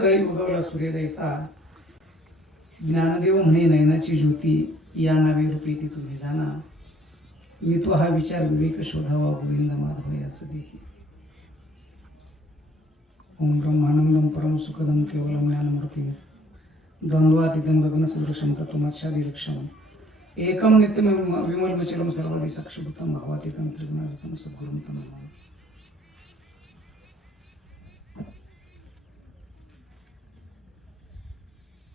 तळी उगवला सूर्य जैसा ज्ञानदेव म्हणे नयनाची ज्योती या नावे रूपी ती तुम्ही जाणा मी तो हा विचार विवेक शोधावा गोविंद माधव याच देही. ओम ब्रह्मानंदम परम सुखदम केवलम ज्ञानमूर्ती द्वंद्वातीतम गगन सदृशम तत्वमच्छादी वृक्षम एकम नित्यम विमलमचलम सर्वादी साक्षीभूतम भावातीतम त्रिगुणातीतम सद्गुरुम तम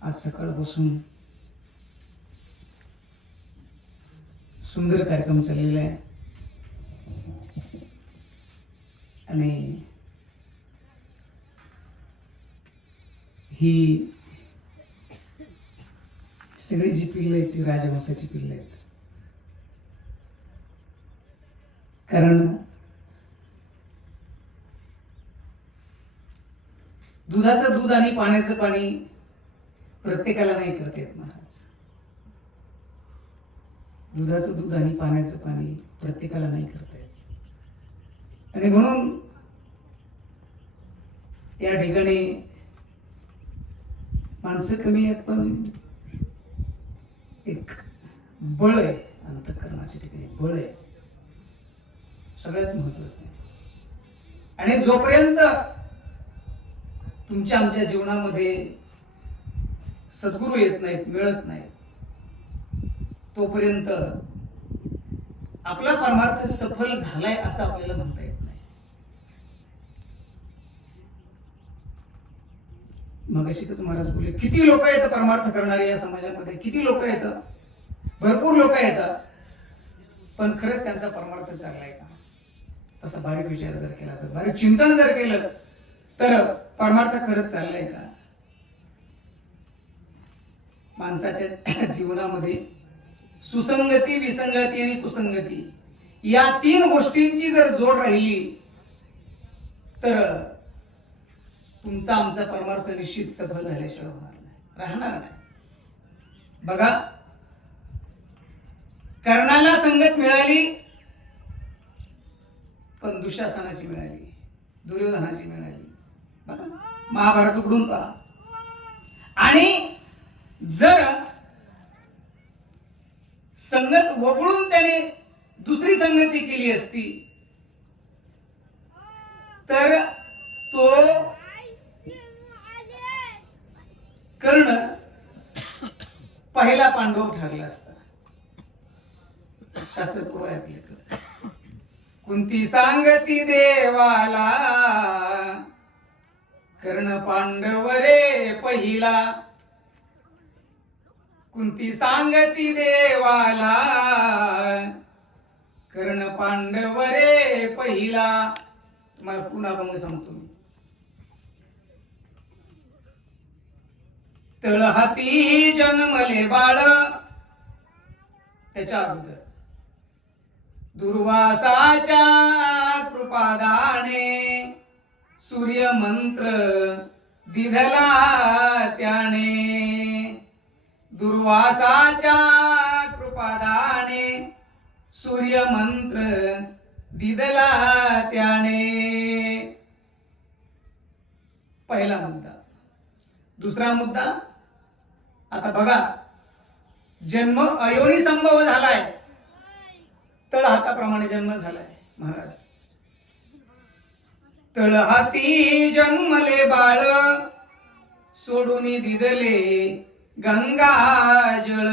आज सकाळ बसून सुंदर कार्यक्रम चाललेला आहे. आणि ही सगळी जी पिल्लं आहेत ती राजवंशाची पिल्लं आहेत. कारण दुधाचं दूध आणि पाण्याचं पाणी प्रत्येकाला नाही करता येत महाराज. दुधाचं दूध आणि पाण्याचं पाणी प्रत्येकाला नाही करता येत. आणि म्हणून या ठिकाणी माणसं कमी आहेत पण एक बळ आहे अंतकरणाच्या ठिकाणी. बळ आहे. सगळ्यात महत्वाचं आहे. आणि जोपर्यंत तुमच्या आमच्या जीवनामध्ये सद्गुरू येत नाहीत मिळत नाहीत. तोपर्यंत आपला परमार्थ सफल झालाय असं आपल्याला म्हणता येत नाही. मग अशीच महाराज बोलले किती लोक येत परमार्थ करणारे या समाजामध्ये? किती लोक येत भरपूर लोक येतात पण खरंच त्यांचा परमार्थ चाललाय का? तसा बारीक विचार जर केला तर. बारीक चिंतन जर केलं तर परमार्थ खरंच चाललाय का? माणसाच्या जीवनामध्ये सुसंगती विसंगती आणि कुसंगती या तीन गोष्टींची जर जोड राहिली तर तुमचा आमचा परमार्थ निश्चित सफल झाल्याशिवाय होणार नाही. राहणार नाही. बघा कर्णाला संगत मिळाली पण दुशासनाची मिळाली दुर्योधनाची मिळाली. बघा महाभारत उघडून पहा. आणि जर संगत वगळून त्याने दुसरी संगती केली असती तर तो कर्ण पहिला पांडव ठरला असता. शास्त्रपूर्व आहे आपल्याकडे कुंती सांगती देवाला कर्ण पांडव रे पहिला कुंती सांगती देवाला. कर्ण पांडव रे पहिला. तुम्हाला पुन्हा अभंग सांगतो मी. तळहाती जन्मले बाळ. त्याच्या अगोदर. दुर्वासाच्या कृपादाने सूर्य मंत्र दिधला त्याने. दुर्वासाच्या कृपादाने सूर्य मंत्र दिदला त्याने. पहिला मुद्दा. दुसरा मुद्दा आता बघा जन्म अयोनी संभव झालाय. तळहाताप्रमाणे जन्म झालाय महाराज. तळहाती जन्मले बाळ सोडून दिदले गंगाजळ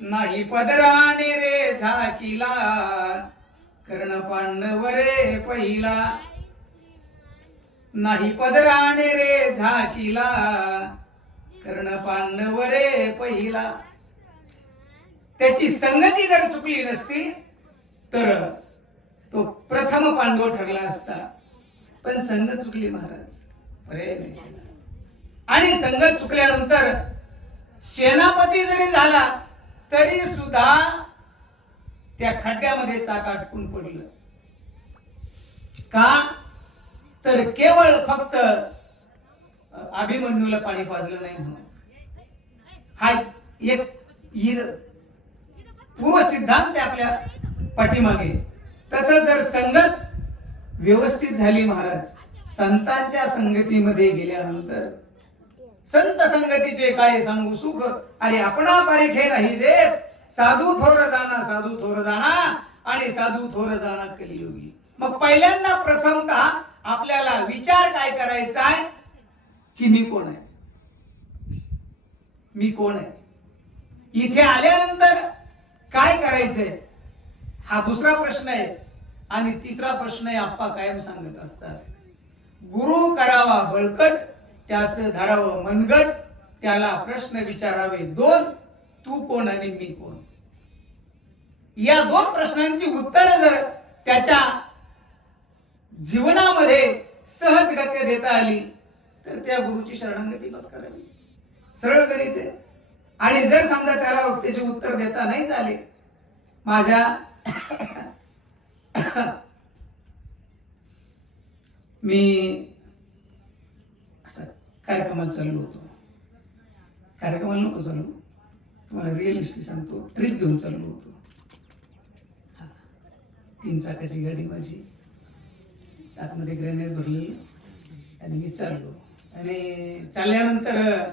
नाही पदराने रे झाकिला. कर्ण पांडव रे पहिला. नाही पदराने रे झाकिला. कर्ण पांडव रे पहिला. त्याची संगती जर चुकली नसती तर तो प्रथम पांडव ठरला असता. पण संगत चुकली महाराज. अरे आणि संगत चुकल्यानंतर सेनापती जरी झाला तरी सुद्धा त्या खड्ड्यामध्ये चाक अटकून पडलं. का? तर केवळ फक्त अभिमन्यूला पाणी पाजलं नाही म्हणून. हा एक पूर्व सिद्धांत आपल्या पाठीमागे. तसं जर संगत व्यवस्थित झाली महाराज संतांच्या संगतीमध्ये गेल्यानंतर संत संगतीचे काय सांगू सुख? अरे आपणा पारिखे नाही जे साधू थोर जाणा साधू थोर जाणा आणि साधू थोर जाणा कलियुगी. मग पहिल्यांदा प्रथमतः आपल्याला विचार काय करायचा आहे? की मी कोण आहे? मी कोण आहे? इथे आल्यानंतर काय करायचंय? हा दुसरा प्रश्न आहे. आणि तिसरा प्रश्न आहे आप्पा कायम सांगत असतात. गुरु करावा बळकट त्याच धरावं मनगट त्याला प्रश्न विचारावे दोन तू कोण आणि मी कोण? या दोन प्रश्नांची उत्तर जर त्याच्या जीवनामध्ये सहज गत्य देता आली तर त्या गुरुची शरणागती करावी. सरळ गणित आहे. आणि जर समजा त्याला त्याचे उत्तर देता नाहीच आले माझ्या मी असं कार्यक्रमाला चाललो होतो. कार्यक्रमाला नव्हतो चाललो तुम्हाला रिअल हिस्ट्री सांगतो. ट्रिप घेऊन चाललो होतो. हा. तीन चाकाची गाडी माझी. आतमध्ये ग्रेनेड भरलेलं. आणि मी चाललो. आणि चालल्यानंतर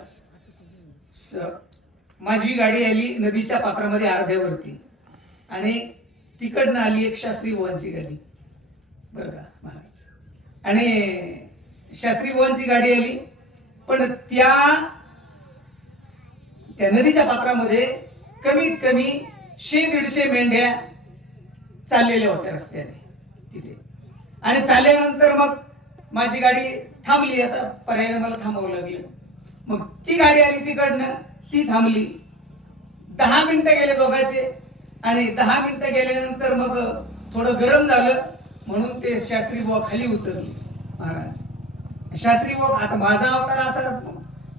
माझी गाडी आली नदीच्या पात्रामध्ये अर्ध्यावरती. आणि तिकडनं आली एक शास्त्री बुवांची गाडी. बरं का महाराज. आणि शास्त्री बुवांची गाडी आली. पण त्या त्या नदीच्या पात्रामध्ये कमीत कमी शे दीडशे मेंढ्या चाललेल्या होत्या रस्त्याने तिथे. आणि चालल्यानंतर मग माझी गाडी थांबली. आता पर्यायाने मला थांबावं लागलं. मग ती गाडी आली तिकडनं. ती थांबली. दहा मिनिटं गेले दोघांचे. आणि दहा मिनिटं गेल्यानंतर मग थोडं गरम झालं. म्हणून ते शास्त्री बुवा खाली उतरले महाराज. शास्त्री मग आता माझा अवतार असा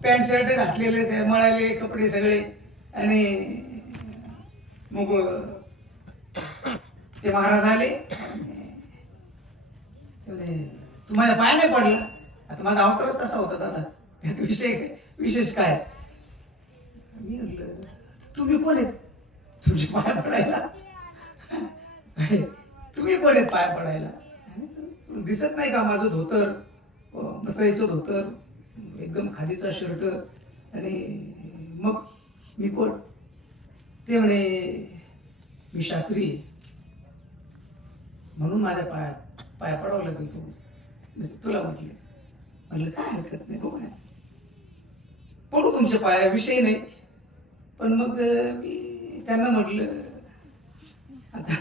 पॅन्ट शर्ट घातलेलेच आहे मळाले कपडे सगळे आणि मग ते महाराज आले. तुम्हाला तू माझ्या पाय नाही पडला? आता माझा अवतारच कसा होता दादा? त्यात विषय विशेष काय? मी म्हटलं तुम्ही कोण आहेत? तुमचे पाय पडायला? तुम्ही कोण आहेत पाय पडायला? दिसत नाही का माझं धोतर? अं, धोतर एकदम खादीचा शर्ट आणि मग मी कोण? ते म्हणे मी शास्त्री म्हणून माझ्या पाय पाय पडावं लागेल तू. तुला म्हटले म्हणलं काय हरकत नाही बघूया पडू तुमच्या पाया विषय नाही. पण मग मी त्यांना म्हटलं आता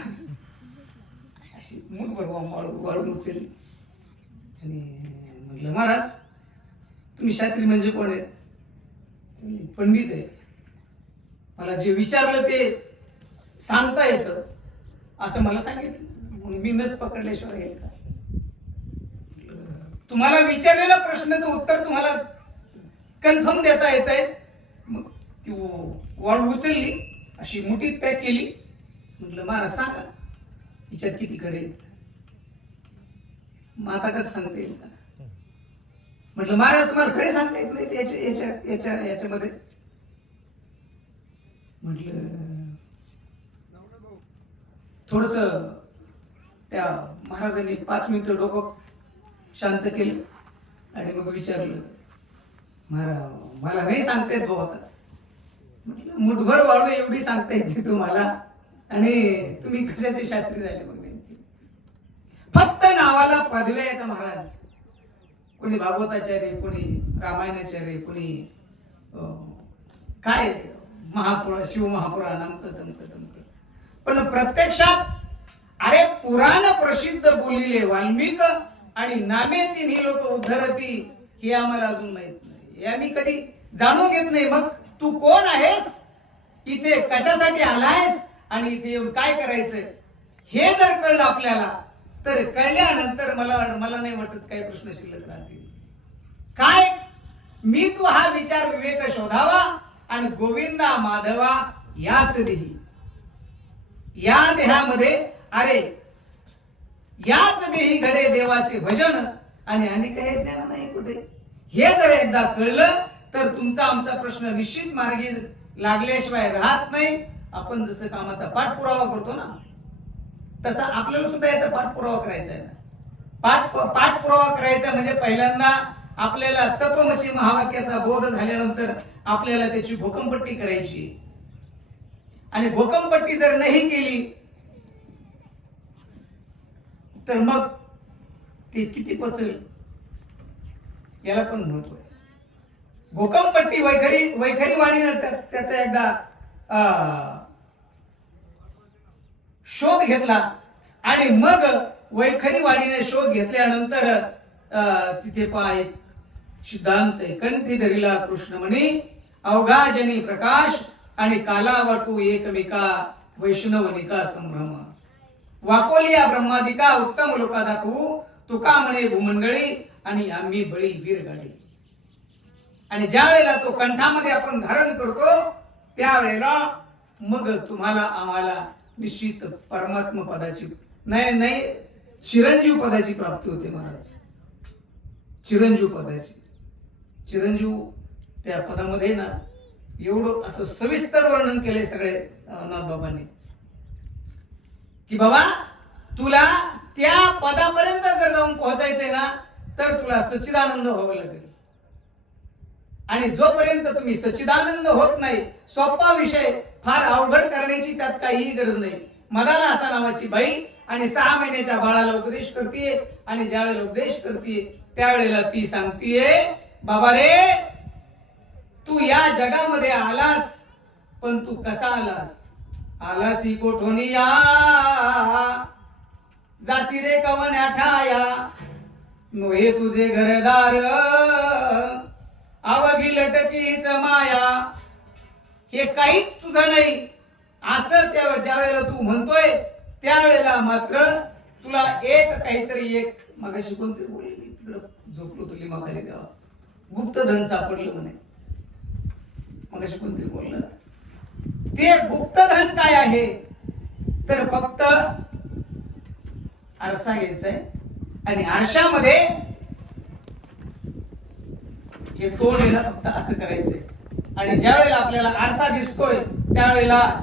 अशी मूठभर वाळू वाळून उचल आणि म्हटलं महाराज तुम्ही शास्त्री म्हणजे कोण आहेत पंडित आहे. मला जे विचारलं ते सांगता येतं. असं मला सांगितलं. मग मी नस पकडल्याशिवाय येईल का? तुम्हाला विचारलेल्या प्रश्नाचं उत्तर तुम्हाला कन्फर्म देता येत आहे. मग ती व- वाळू उचलली अशी मुठीत पॅक केली. म्हटलं महाराज सांगा तिच्यात किती कडे आहेत? मग आता कसं सांगता येईल का? म्हटलं महाराज तुम्हाला खरे सांगता येत नाही याच्या याच्या याच्या याच्यामध्ये? म्हटलं थोडस त्या महाराजांनी पाच मिनिटं डोकं शांत केलं आणि मग विचारलं महाराज मला नाही सांगता येत भाऊ आता. म्हटलं मुठभर वाळू एवढी सांगता येते तुम्हाला आणि तुम्ही कशाचे शास्त्री झाले मग फक्त नावाला पदव्या आहेत महाराज. कोणी भागवताचार्य कोणी रामायणाचार्य कोणी अं, काय महापुरा शिवमहापुराण अमक तमक तमक. पण प्रत्यक्षात अरे पुराण प्रसिद्ध बोलिले वाल्मिक आणि नामे ही लोक उद्धरती हे आम्हाला अजून माहीत नाही. हे आम्ही कधी जाणून घेत नाही. मग तू कोण आहेस? इथे कशासाठी आलायस? आणि इथे येऊन काय करायचं हे जर कळलं आपल्याला तर कळल्यानंतर मला मला नाही वाटत काही प्रश्न शिल्लक राहतील. काय? मी तू हा विचार विवेक शोधावा आणि गोविंदा माधवा याच देही. या देहामध्ये अरे याच देही घडे देवाचे भजन आणि अनेक हे ज्ञान नाही कुठे. हे जर एकदा कळलं तर तुमचा आमचा प्रश्न निश्चित मार्गी लागल्याशिवाय राहत नाही. आपण जसं कामाचा पाठपुरावा करतो ना तसं आपल्याला सुद्धा याचा पाठपुरावा करायचा आहे ना. पाठ पाठपुरावा करायचा म्हणजे पहिल्यांदा आपल्याला तत्वमशी महावाक्याचा बोध झाल्यानंतर आपल्याला त्याची भूकंपट्टी करायची. आणि भूकंपट्टी जर नाही केली तर मग ते किती पचल? याला पण महत्त्व आहे. भूकंपट्टी वैखरी वैखरी वाणीनंतर त्याचा एकदा शोध घेतला. आणि मग वैखरी वाणीने शोध घेतल्यानंतर अं, तिथे पाय सिद्धांत आहे कंठी धरिला कृष्णमणी अवघाजनी प्रकाश आणि काला वाटू एकमेका वैष्णवनिका संभ्रम. वाकोलिया ब्रह्मादिका उत्तम लोका दाखवू तुका म्हणे भूमंडळी आणि आम्ही बळी वीरगाडी. आणि ज्या वेळेला तो कंठामध्ये आपण धारण करतो त्यावेळेला मग तुम्हाला आम्हाला निश्चित परमात्मा पदाची नाही नाही. चिरंजीव पदाची प्राप्ती होते महाराज. चिरंजीव पदाची. चिरंजीव त्या पदामध्ये ना एवढं असं सविस्तर वर्णन केले सगळे अं, नाथबाबांनी. की बाबा तुला त्या पदापर्यंत जर जाऊन पोहोचायचंय ना तर तुला सच्चिदानंद व्हावं लागेल. आणि जोपर्यंत तुम्ही सच्चिदानंद होत नाही सोपा विषय फार अवघड करण्याची त्यात काहीही गरज नाही. मदाला असा नावाची बाई आणि सहा महिन्याच्या बाळाला उपदेश करते आणि ज्यावेळेला उपदेश करते त्यावेळेला ती सांगतीये बाबा रे तू या जगामध्ये आलास पण तू कसा आलास? आलास ही कोठोनी या? जासी रे कवन ठाया नोहे तुझे घरदार अवघी लटकीच माया. हे काहीच तुझं नाही. असं त्या ज्या वेळेला तू म्हणतोय त्यावेळेला मात्र तुला एक काहीतरी एक मगाशी कोणतरी बोलली तिकडं झोपलो तुली खाली देवा गुप्तधन सापडलं म्हणे. मगाशी कोणतरी बोललं. ते गुप्तधन काय आहे? तर फक्त आरसा घ्यायचा आणि आरशामध्ये हे तोंड येणं फक्त असं करायचंय. आणि ज्या वेळेला आपल्याला आरसा दिसतोय त्यावेळेला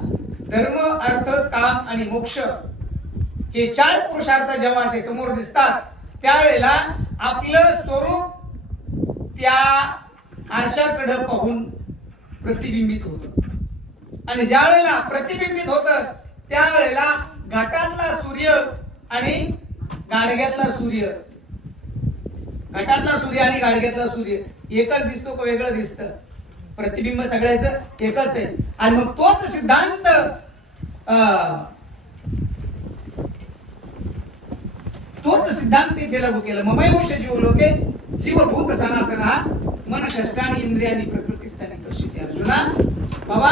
धर्म अर्थ काम आणि मोक्ष हे चार पुरुषार्थ जेव्हा असे समोर दिसतात त्यावेळेला आपलं स्वरूप त्या आरशाकडे पाहून प्रतिबिंबित होत. आणि ज्या वेळेला प्रतिबिंबित होत त्यावेळेला घाटातला सूर्य आणि गाडग्यातला सूर्य. घटातला सूर्य आणि गाडग्यातला सूर्य. एकच दिसतो का वेगळं दिसतं? प्रतिबिंब सगळ्याच एकच आहे. आणि मग तोच सिद्धांत तोच सिद्धांत इथे लागू केला. ममैवश जीव लोके जीवभूत सनातना मन षष्टानी इंद्रियानी प्रकृतीस्थानी प्रसिद्धी अर्जुना. बाबा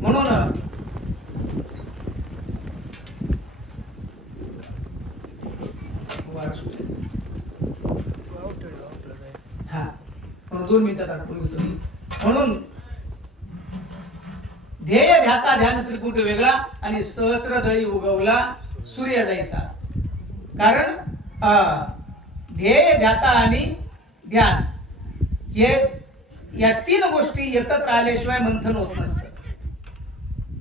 म्हणून हा म्हणून दोन मिनिटात आठवून घेतो म्हणून ध्येय ध्याता ध्यान त्रिकुट वेगळा आणि सहस्र दळी उगवला सूर्य जायचा कारण ध्येय ध्याता आणि ध्यान हे या तीन गोष्टी एकत्र आल्याशिवाय मंथन होत नसतं.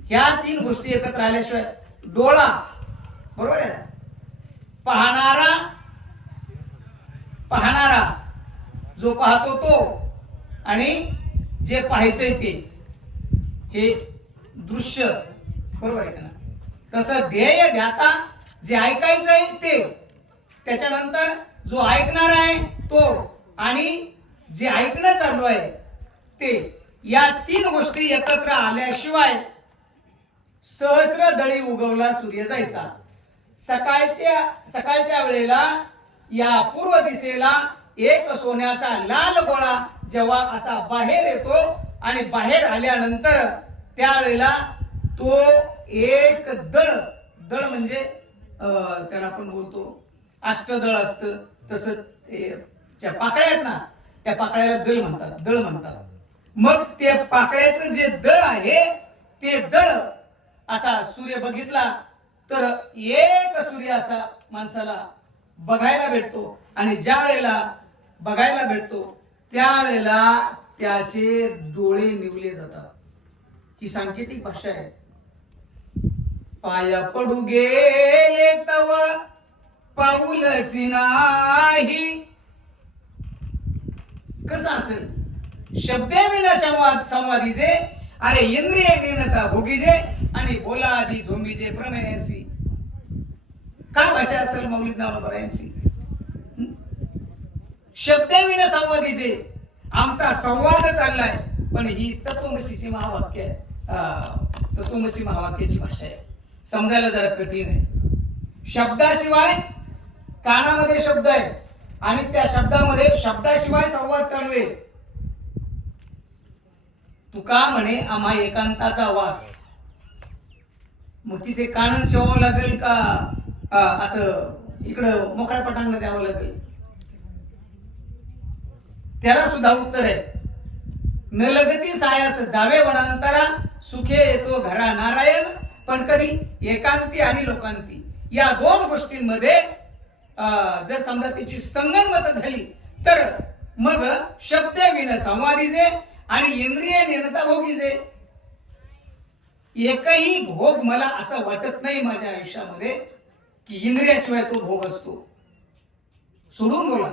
ह्या तीन गोष्टी एकत्र आल्याशिवाय डोळा बरोबर आहे ना? पाहणारा पाहणारा जो पाहतो तो आणि जे पाहायचंय ते हे दृश्य बरोबर आहे ना? तसं ध्येय ध्याता जे ऐकायचंय ते. त्याच्यानंतर जो ऐकणार आहे तो आणि जे ऐकणं चालू आहे ते. या तीन गोष्टी एकत्र आल्याशिवाय सहस्र दळी उगवला सूर्य जायचा सकाळच्या सकाळच्या वेळेला या पूर्व दिशेला एक सोन्याचा लाल गोळा जेव्हा असा बाहेर येतो आणि बाहेर आल्यानंतर त्यावेळेला तो एक दळ दळ म्हणजे त्याला आपण बोलतो अष्टदळ असत. तसं ज्या पाकळ्या आहेत ना त्या पाकळ्याला दळ म्हणतात दळ म्हणतात. मग ते पाकळ्याचं जे दळ आहे ते दळ असा सूर्य बघितला तर एक सूर्य असा माणसाला बघायला भेटतो आणि ज्या वेळेला बघायला भेटतो त्यावेळेला त्याचे डोळे निवले जातात. ही सांकेतिक भाषा आहे. पाया पडू गेले तव पाऊलच नाही. कसं असेल? शब्दे विना संवाद संवादीचे. अरे इंद्रिय विनता भोगीजे आणि बोला आधी झोंबीचे प्रमेयसी. काय भाषा असेल मौलिक नाव यांची शब्दे विना संवादीचे. आमचा संवाद चाललाय पण ही तत्वमशीची महावाक्य अं, तत्वमशी महावाक्याची भाषा आहे. समजायला जरा कठीण आहे. शब्दाशिवाय कानामध्ये शब्द आहे आणि त्या शब्दामध्ये शब्दाशिवाय संवाद चालवे तुका म्हणे आम्हा एकांताचा वास. मग तिथे कानन शिवावं लागेल का? असं इकडं मोकळ्या पटांग द्यावं लागेल. त्याला सुद्धा उत्तर आहे. न लगती सायास जावे वनांतरा सुखे येतो घरा नारायण. पण कधी एकांती आणि लोकांती. या दोन गोष्टींमध्ये जर समजा त्याची संगनमत झाली तर मग शब्द विण संवादीचे आणि इंद्रिय नेनता भोगीचे एकही भोग मला असं वाटत नाही माझ्या आयुष्यामध्ये की इंद्रियाशिवाय तो भोग असतो. सोडून बोला.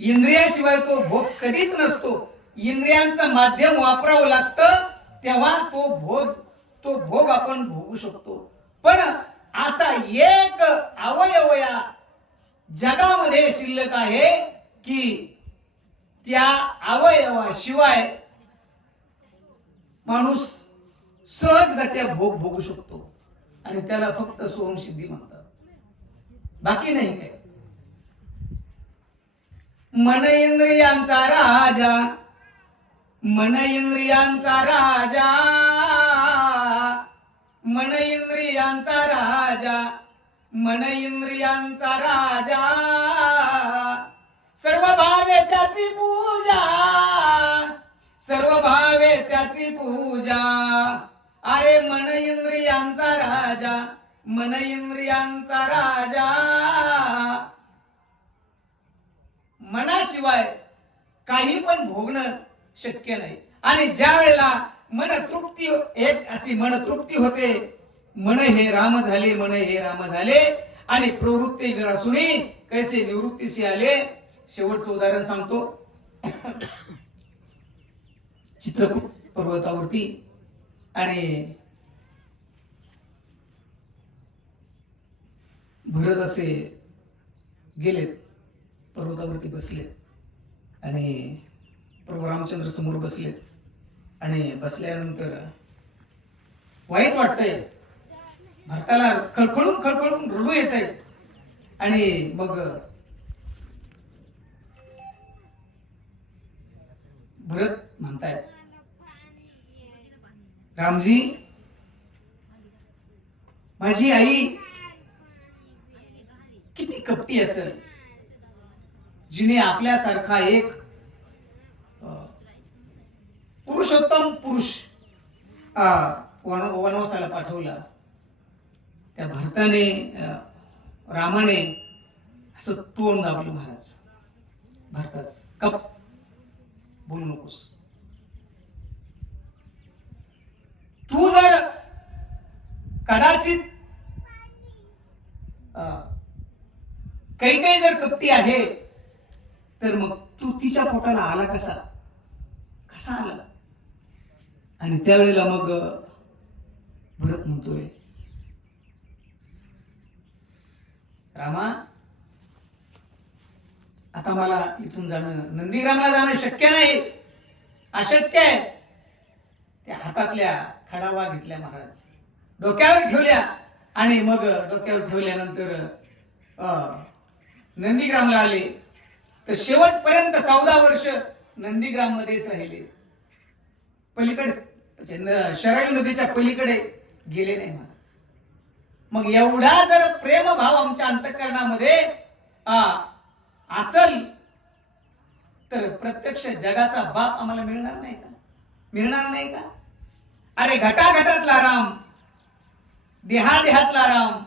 इंद्रियाशिवाय तो भोग कधीच नसतो. इंद्रियांचं माध्यम वापरावं लागतं तेव्हा तो भोग तो भोग आपण भोगू शकतो. पण असा एक अवयव या जगामध्ये शिल्लक आहे की त्या अवयवाशिवाय माणूस सहजगत्या भोग भोगू शकतो. आणि त्याला फक्त सोहमसिद्धी म्हणतात. बाकी नाही काय मन इंद्रियांचा राजा मन इंद्रियांचा राजा. मन इंद्रियांचा राजा मन इंद्रियांचा राजा. सर्व भावे त्याची पूजा सर्व भावे त्याची पूजा. अरे मन इंद्रियांचा राजा मन इंद्रियांचा राजा. मनाशिवाय काही पण भोगणं शक्य नाही. आणि ज्या वेळेला मन तृप्ती हो- एक अशी मन तृप्ती होते. मन हे राम झाले मन हे राम झाले. आणि प्रवृत्ती ग्रासुनी कैसे निवृत्तीशी आले? शेवटचं उदाहरण सांगतो. चित्रकूट पर्वतावरती आणि भरत असे गेलेत पर्वतावरती बसलेत. आणि प्रभू रामचंद्र समोर बसलेत. आणि बसल्यानंतर वाईट वाटतंय. भरताला खळखळून खळखळून रडू येत आहे आणि मग भरत म्हणतायत रामजी माझी आई किती कपटी असेल. जिने आपल्यासारखा एक पुरुषोत्तम पुरुष वनवासाला पाठवला. त्या भरताने रामाने असं तोंड दाबलं महाराज. भारताच कप बोलू नकोस. तू जर कदाचित अं, काही काही जर कपटी आहे तर मग तू तिच्या पोटाला आला कसा? कसा आला? आणि त्यावेळेला मग भरत म्हणतोय रामा आता मला इथून जाणं नंदीग्रामला जाणं शक्य नाही. अशक्य आहे. त्या हातातल्या खडावा घेतल्या महाराज. डोक्यावर ठेवल्या आणि मग डोक्यावर ठेवल्यानंतर अं, नंदीग्रामला आले. तर शेवटपर्यंत चौदा वर्ष नंदीग्राम मध्येच राहिले. पलीकडे म्हणजे नदीच्या पलीकडे गेले नाही महाराज. मग एवढा जर प्रेमभाव आमच्या अंतकरणामध्ये आ, असल तर प्रत्यक्ष जगाचा बाप आम्हाला मिळणार नाही का? मिळणार नाही का? अरे घटाघटातला राम देहादेहातला राम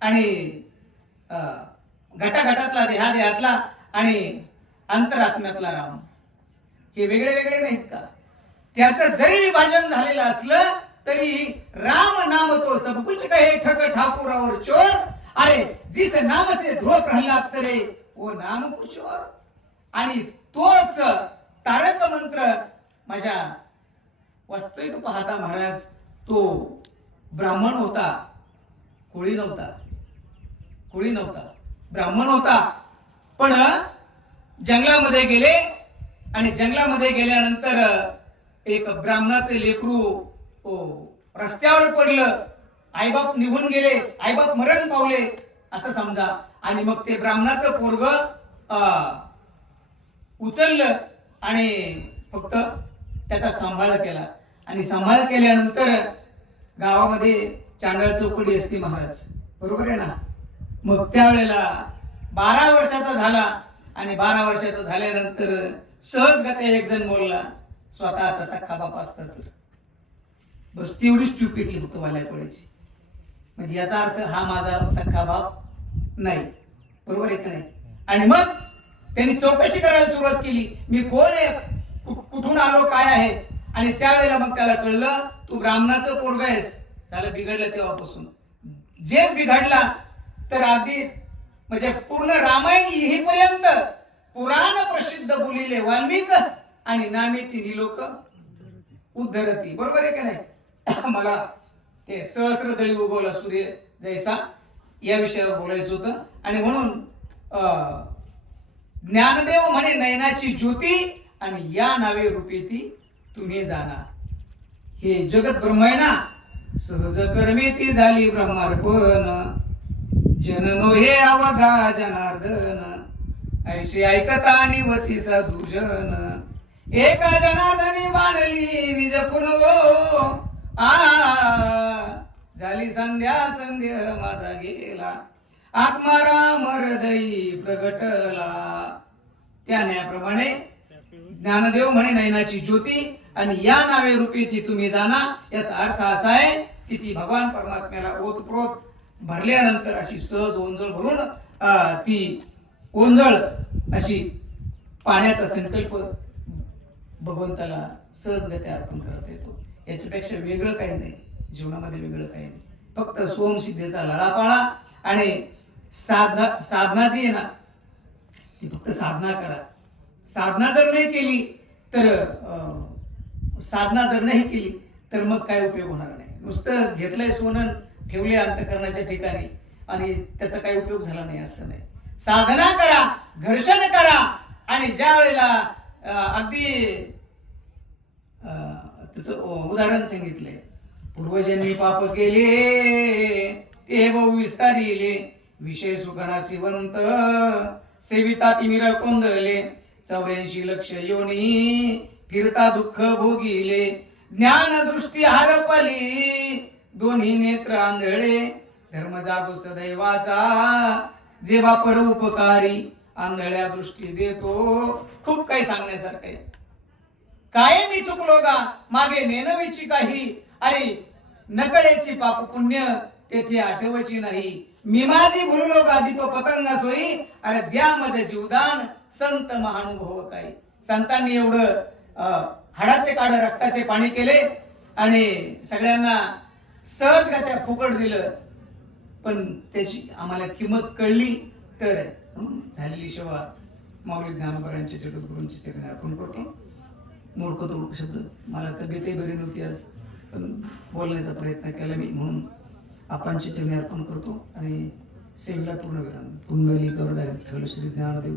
आणि अं, घटाघटातला देहादेहातला आणि अंतरात्म्यातला राम. हे वेगळे वेगळे नाहीत का? त्याचं जरी विभाजन झालेलं असलं तरी राम नाम तो सब कुछ कहे ठक ठाकुरावर चोर. अरे जिस नाम से ध्रुव प्रल्हाद करे वो नाम कुछ और आणि तोच तारक मंत्र माझ्या वास्तविक पाहता महाराज तो ब्राह्मण होता. कोळी नव्हता. कोळी नव्हता. ब्राह्मण होता. पण जंगलामध्ये गेले आणि जंगलामध्ये गेल्यानंतर एक ब्राह्मणाचे लेकरू रस्त्यावर पडलं. आईबाप निघून गेले. आईबाप मरण पावले असं समजा. आणि मग ते ब्राह्मणाचं पोरग उचललं आणि फक्त त्याचा सांभाळ केला. आणि सांभाळ केल्यानंतर गावामध्ये चांडळ चौकडी असते महाराज. बरोबर आहे ना? मग त्यावेळेला बारा वर्षाचा झाला. आणि बारा वर्षाचा झाल्यानंतर सहज गत्या एक जण बोलला स्वतःचा सख्खा बाप असता तर. बस तेवढीच स्ट्युपिडली पेटली फक्त वाल्या म्हणजे याचा अर्थ हा माझा सख्खा बाप नाही. बरोबर आहे का नाही? आणि मग त्यांनी चौकशी करायला सुरुवात केली. मी कोण आहे? कुठून आलो? काय आहे? आणि त्यावेळेला मग त्याला कळलं तू ब्राह्मणाचं पोरग आहेस. त्याला बिघडलं तेव्हापासून. जे बिघडला तर अगदी म्हणजे पूर्ण रामायण लिहीपर्यंत पुराण प्रसिद्ध बोलिले वाल्मिक आणि नामे तिन्ही लोक उद्धरती. बरोबर आहे का नाही? मला ते सहस्र दळी उगवला सूर्य जैसा या विषयावर बोलायचं होतं. आणि म्हणून अं, ज्ञानदेव म्हणे नयनाची ज्योती आणि या नावे रूपे ती तुम्ही जाणा हे जगत ब्रह्म आहे ना सहज कर्मे ती झाली ब्रह्मार्पण. जननो हे अवघा जनार्दन ऐशी ऐकता निवती साधुजन एका जनार्दनी बांधली निज गो आ झाली संध्या संध्या माझा गेला. आत्मारा हृदयी प्रगटला. त्या न्यायाप्रमाणे ज्ञानदेव म्हणे नयनाची ज्योती आणि या नावे रूपी ती तुम्ही जाणा याचा अर्थ असा आहे की ती भगवान परमात्म्याला ओतप्रोत भरल्यानंतर अशी सहज ओंजळ भरून ती ओंजळ अशी पाण्याचा संकल्प भगवंताला सहजगत्या अर्पण करत येतो. याच्यापेक्षा वेगळं काही नाही. जीवनामध्ये वेगळं काही नाही. फक्त सोमसिद्धीचा लढापाळा आणि साधना साधना जी आहे ना ती फक्त साधना करा. साधना जर नाही केली तर अं, साधना जर नाही केली तर मग काय उपयोग होणार नाही. नुसतं घेतलंय सोनं ठेवले अंतकरणाच्या ठिकाणी आणि त्याचा काही उपयोग झाला नाही असं नाही. साधना करा घर्षण करा आणि ज्या वेळेला अगदी त्याचं उदाहरण सांगितले पूर्वजन्मी पाप केले ते बहु विस्तारिले. विषय सुगणा शिवंत सेविता तिमिर कोंदले. चौऱ्याऐंशी लक्ष योनी फिरता दुःख भोगिले. ज्ञान दृष्टी हरपली दोन्ही नेत्र आंधळे. धर्म जागो सदैवाचा जे वापर उपकारी. आंधळ्या दृष्टी देतो. खूप काही सांगण्यासारखं आहे. काय मी चुकलो गा? मागे नेनवीची काही? आणि नकळेची पाप पुण्य तेथे आठवायची नाही. मी माझी भुललो गा दीप पतंग सोयी अरे द्या माझे जीवदान संत महानुभव काही. संतांनी एवढं अं, हाडाचे काढ रक्ताचे पाणी केले आणि सगळ्यांना सहज त्या फुकट दिलं. पण त्याची आम्हाला किंमत कळली तर म्हणून झालेली सेवा माऊली ज्ञानोबरांच्या जगद्गुरूंच्या चरणी अर्पण करतो. मूर्ख तोडक शब्द मला तब्येतही बरी नव्हती आज पण बोलण्याचा प्रयत्न केला मी म्हणून आपांची चरणी अर्पण करतो आणि सेवेला पूर्ण विराम. कुंडली कवरदारी ठेवलं श्री ज्ञानदेव.